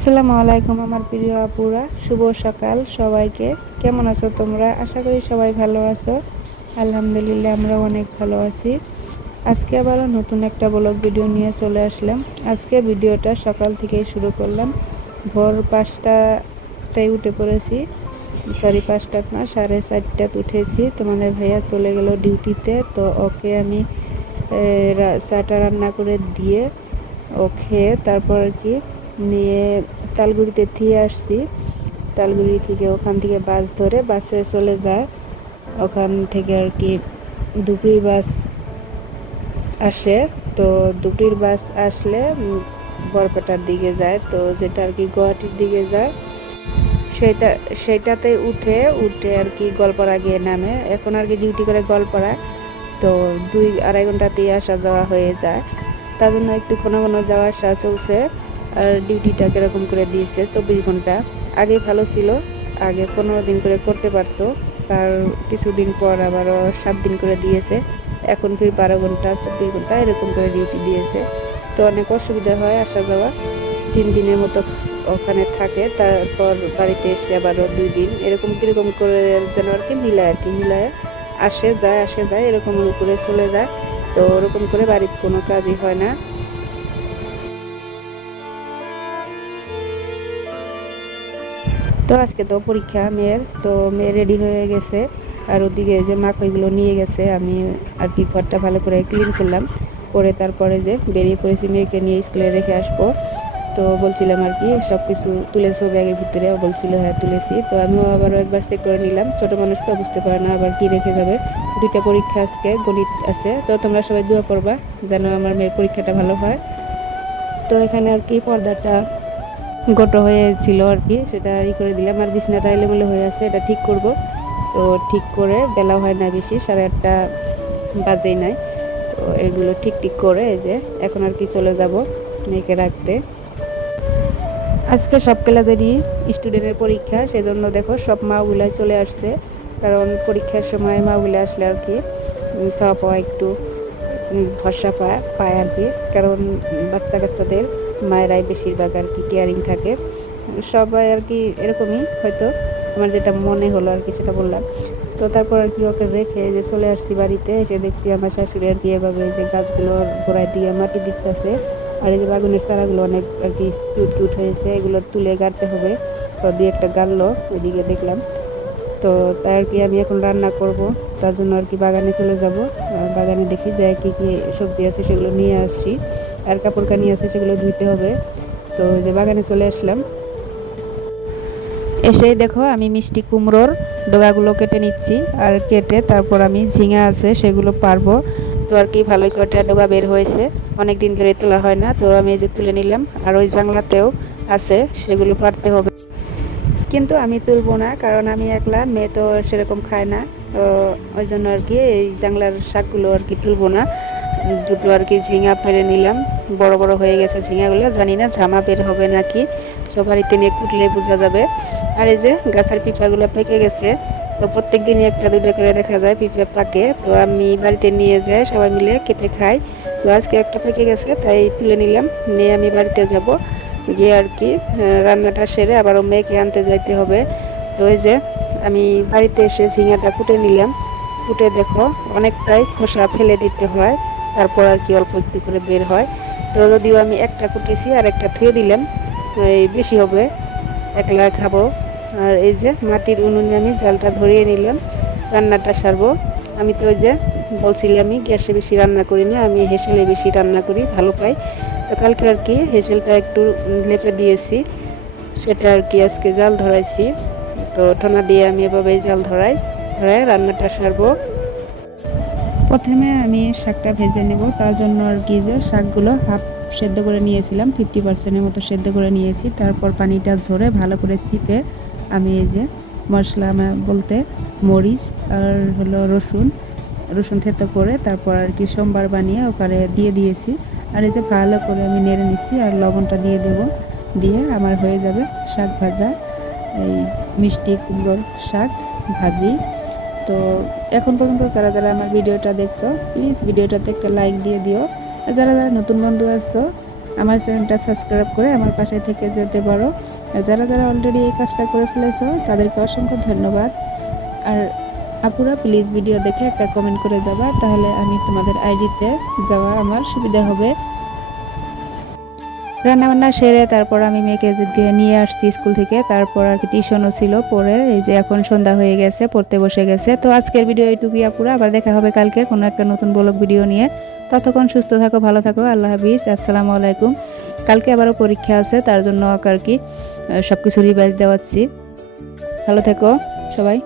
আসসালামু আলাইকুম আমার প্রিয় আপুরা, শুভ সকাল সবাইকে। কেমন আছো তোমরা? আশা করি সবাই ভালো আছো। আলহামদুলিল্লাহ আমরা অনেক ভালো আছি। আজকে আবারও নতুন একটা ব্লগ ভিডিও নিয়ে চলে আসলাম। আজকে ভিডিওটা সকাল থেকেই শুরু করলাম। ভোর 5টাতেই উঠে পড়েছি, সরি 5টা না 4:30টাতে উঠেছি। তোমাদের ভাইয়া চলে গেল ডিউটিতে, তো ওকে আমি চাটা রান্না করে দিয়ে ও খেয়ে তারপর আর কি নিয়ে তালগুড়িতে দিয়ে আসছি। তালগুড়ি থেকে ওখান থেকে বাস ধরে বাসে চলে যায়। ওখান থেকে আর কি দুপুরি বাস আসে। তো দুপুরির বাস আসলে বরপেটার দিকে যায়, তো যেটা আর কি গুয়াহাটির দিকে যায় সেইটাতে উঠে আর কি গোয়ালপাড়া গিয়ে নামে। এখন আর কি ডিউটি করে গোয়ালপাড়া, তো 2-2.5 ঘন্টাতেই আসা যাওয়া হয়ে যায়। তার জন্য একটু ঘন ঘন যাওয়া আসা চলছে। আর ডিউটিটা কীরকম করে দিয়েছে 24 ঘন্টা। আগে ভালো ছিল, আগে 15 দিন করে করতে পারতো, তার কিছুদিন পর আবারও 7 দিন করে দিয়েছে। এখন ফির 12 ঘন্টা 24 ঘন্টা এরকম করে ডিউটি দিয়েছে। তো অনেক অসুবিধা হয় আসা যাওয়া। 3 দিনের মতো ওখানে থাকে, তারপর বাড়িতে এসে আবারও 2 দিন এরকম কীরকম করে যেন আর কি মিলায় আসে যায় এরকম করে চলে যায়। তো ওরকম করে বাড়ির কোনো কাজই হয় না। তো আজকে তো পরীক্ষা মেয়ের, তো মেয়ে রেডি হয়ে গেছে। আর ওদিকে যে মাখইগুলো নিয়ে গেছে, আমি আর কি ঘরটা ভালো করে ক্লিন করলাম, করে তারপরে যে বেরিয়ে পড়েছি মেয়েকে নিয়ে স্কুলে রেখে আসবো। তো বলছিলাম আর কি সব কিছু তুলেছো ব্যাগের ভিতরে, বলছিল হ্যাঁ তুলেছি। তো আমিও আবারও একবার চেক করে নিলাম, ছোটো মানুষ তো বুঝতে পারে না আবার কি রেখে যাবে। 2টা পরীক্ষা আজকে গণিত আছে, তো তোমরা সবাই দোয়া করবা যেন আমার মেয়ের পরীক্ষাটা ভালো হয়। তো এখানে আর কি পর্দাটা গোটো হয়েছিল আর কি, সেটা করে দিলাম। আর বিছানাটা এলোমেলো হয়ে আছে, এটা ঠিক করব। তো ঠিক করে বেলা হয় না বেশি, 8:30 বাজেই নাই। তো এগুলো ঠিক করে এই যে এখন আর কি চলে যাব মেয়েকে রাখতে। আজকে সব ক্লাসেরই স্টুডেন্টের পরীক্ষা, সেজন্য দেখো সব মাগুলাই চলে আসছে। কারণ পরীক্ষার সময় মাগুলা আসলে আর কি সব একটু ভরসা পায় আর কি। কারণ বাচ্চাদের মায়েরাই বেশিরভাগ আর কি কেয়ারিং থাকে। সবাই আর কি এরকমই, হয়তো আমার যেটা মনে হলো আর কি সেটা বললাম। তো তারপর আর কি ওকে রেখে যে চলে আসছি বাড়িতে। এসে দেখছি আমার শাশুড়ি আর কি এভাবে যে গাছগুলোর গোড়ায় দিয়ে মাটি দিতেছে। আর এই যে বাগুনের চারাগুলো অনেক আর কি কিউট হয়েছে, এগুলো তুলে গাড়তে হবে। তো 2-1টা গাড়লো ওইদিকে দেখলাম। তো তাই আর কি আমি এখন রান্না করব, তার জন্য আর কি বাগানে চলে যাব। বাগানে দেখি যে কী কী সবজি আছে সেগুলো নিয়ে আসছি, আর কাপড় কানি আছে সেগুলো ধুইতে হবে। তো যে বাগানে চলে আসলাম, এসেই দেখো আমি মিষ্টি কুমড়োর ডগাগুলো কেটে নিচ্ছি। আর কেটে তারপর আমি ঝিঙা আছে সেগুলো পারবো। তো আর কি ভালোই কটা ডগা বের হয়েছে, অনেক দিন ধরে তোলা হয় না, তো আমি এই যে তুলে নিলাম। আর ওই জাংলাতেও আছে, সেগুলো পারতে হবে। কিন্তু আমি তুলবো না, কারণ আমি একলা, মেয়ে তো সেরকম খায় না। তো ওই জন্য আর কি এই জাংলার শাকগুলো আর কি তুলবো না। দুটো আর কি ঝিঙা ফেলে নিলাম, বড় বড় হয়ে গেছে ঝিঙাগুলো, জানি না ঝামা বের হবে নাকি, সবারইতে নিয়ে কুটলে বোঝা যাবে। আর এই যে গাছের পিঁপড়াগুলো পেকে গেছে, তো প্রত্যেক দিনই 1-2টা করে দেখা যায় পিঁপড়া পাকে। তো আমি বাড়িতে নিয়ে যাই, সবাই মিলে কেটে খাই। তো আজকে একটা পেকে গেছে, তাই তুলে নিলাম, নিয়ে আমি বাড়িতে যাব। গিয়ে আর কি রান্নাটা সেরে আবারও মেয়েকে আনতে যাইতে হবে। তো ওই যে আমি বাড়িতে এসে ঝিঙাটা কুটে নিলাম। কুটে দেখো অনেকটাই খোসা ফেলে দিতে হয়, তারপর আর কি অল্প একটু করে বের হয়। তো যদিও আমি একটা কুটেছি আর একটা থুয়ে দিলাম, এই বেশি হবে, একলা খাবো। আর এই যে মাটির উনুনে আমি জালটা ধরিয়ে নিলাম, রান্নাটা সারবো। আমি তো ওই যে বলছিলামই গ্যাসে বেশি রান্না করি না, আমি হেসেলে বেশি রান্না করি, ভালো পাই। তো কালকে আর কি হেসেলটা একটু লেপে দিয়েছি, সেটা আর কি আজকে জাল ধরাইছি। তো ঠোনা দিয়ে আমি এভাবেই জাল ধরাই রান্নাটা সারবো। প্রথমে আমি শাকটা ভেজে নেব, তার জন্য আর কি যে শাকগুলো হাফ সেদ্ধ করে নিয়েছিলাম, 50%-এর মতো সেদ্ধ করে নিয়েছি। তারপর পানিটা ঝরে ভালো করে চিপে আমি এই যে মশলা বলতে মরিচ আর হলো রসুন থেতো করে তারপর আর কি সোমবার বানিয়ে ওখানে দিয়ে দিয়েছি। আর এই যে ভালো করে আমি নেড়ে নিচ্ছি, আর লবণটা দিয়ে দেব, দিয়ে আমার হয়ে যাবে শাক ভাজা, এই মিষ্টি কুমড়োর শাক ভাজি। তো এখন পর্যন্ত যারা আমার ভিডিওটা দেখছো, প্লিজ ভিডিওটাতে একটা লাইক দিয়ে দিও। আর যারা নতুন বন্ধু আসছো, আমার চ্যানেলটা সাবস্ক্রাইব করে আমার পাশে থেকে যেতে পারো। আর যারা যারা অলরেডি এই কাজটা করে ফেলেছো তাদেরকে অসংখ্য ধন্যবাদ। আর আপুরা প্লিজ ভিডিও দেখে একটা কমেন্ট করে যাবা, তাহলে আমি তোমাদের আইডিতে যাওয়া আমার সুবিধা হবে। রান্নাবান্না সেরে তারপর আমি মেয়েকে নিয়ে আসছি স্কুল থেকে, তারপর আর কি টিউশনও ছিল পরে, এই যে এখন সন্ধ্যা হয়ে গেছে, পড়তে বসে গেছে। তো আজকের ভিডিও এইটুকুই আপুরা, আবার দেখা হবে কালকে কোনো একটা নতুন ব্লগ ভিডিও নিয়ে। ততক্ষণ সুস্থ থাকো, ভালো থাকো, আল্লাহ হাফিজ, আসসালামু আলাইকুম। কালকে আবারও পরীক্ষা আছে, তার জন্য আর কি সব কিছু রিভাইজ দেওয়াচ্ছি। ভালো থেকো সবাই।